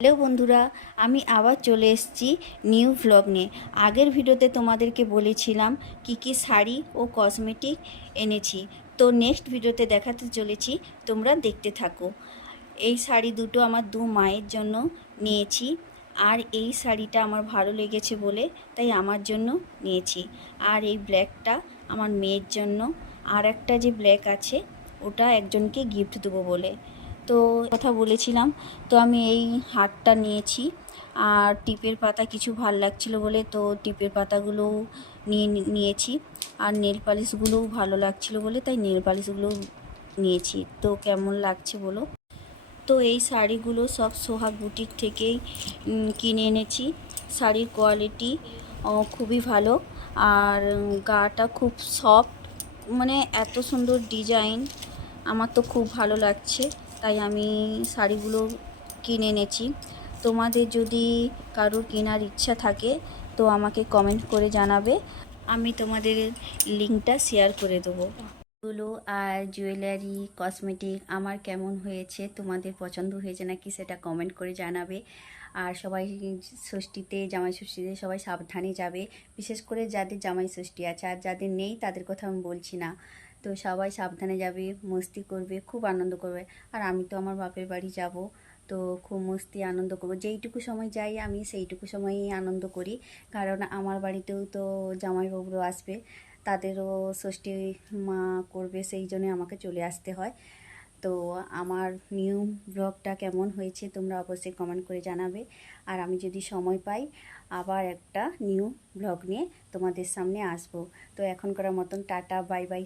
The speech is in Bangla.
হ্যালো বন্ধুরা, আমি আবার চলে এসেছি নিউ ভ্লগ নিয়ে। আগের ভিডিওতে তোমাদেরকে বলেছিলাম কি কি শাড়ি ও কসমেটিক এনেছি। তো নেক্সট ভিডিওতে দেখাতে চলেছি, তোমরা দেখতে থাকো। এই শাড়ি দুটো আমার দু মায়ের জন্য নিয়েছি, আর এই শাড়িটা আমার ভালো লেগেছে বলে তাই আমার জন্য নিয়েছি। আর এই ব্ল্যাকটা আমার মেয়ের জন্য, আর একটা যে ব্ল্যাক আছে ওটা একজনকে গিফট দেবো বলে তো কথা বলেছিলাম। তো আমি এই হারটা নিয়েছি, আর টিপের পাতা কিছু ভাল লাগছিল বলে তো টিপের পাতাগুলো নিয়েছি, আর নেল পালিশগুলোও ভালো লাগছিল বলে তাই নেল পালিশগুলো নিয়েছি। তো কেমন লাগছে বলো। তো এই শাড়িগুলো সব সোহাগ বুটিক থেকেই কিনে এনেছি। শাড়ির কোয়ালিটি খুবই ভালো, আর গাটা খুব সফট, মানে এত সুন্দর ডিজাইন, আমার তো খুব ভালো লাগছে তাই আমি শাড়িগুলো কিনে এনেছি। তোমাদের যদি কারোর কেনার ইচ্ছা থাকে তো আমাকে কমেন্ট করে জানাবে, আমি তোমাদের লিঙ্কটা শেয়ার করে দেবো। গুলো আর জুয়েলারি কসমেটিক আমার কেমন হয়েছে, তোমাদের পছন্দ হয়েছে নাকি সেটা কমেন্ট করে জানাবে। আর সবাই ষষ্ঠীতে, জামাই ষষ্ঠীতে সবাই সাবধানে যাবে, বিশেষ করে যাদের জামাই ষষ্ঠী আছে। আর যাদের নেই তাদের কথা আমি বলছি না। তো সবাই সাবধানে যাবে, মস্তি করবে, খুব আনন্দ করবে। আর আমি তো আমার বাপের বাড়ি যাব, তো খুব মস্তি আনন্দ করবো। যেইটুকু সময় যাই আমি সেইটুকু সময়ই আনন্দ করি, কারণ আমার বাড়িতেও তো জামাইবাবুরা আসবে, তাদেরও ষষ্ঠী মা করবে, সেই জন্য আমাকে চলে আসতে হয়। তো আমার নিউ ব্লগটা কেমন হয়েছে তোমরা অবশ্যই কমেন্ট করে জানাবে। আর আমি যদি সময় পাই আবার একটা নিউ ব্লগ নিয়ে তোমাদের সামনে আসবো। তো এখনকার মতন টাটা, বাই বাই।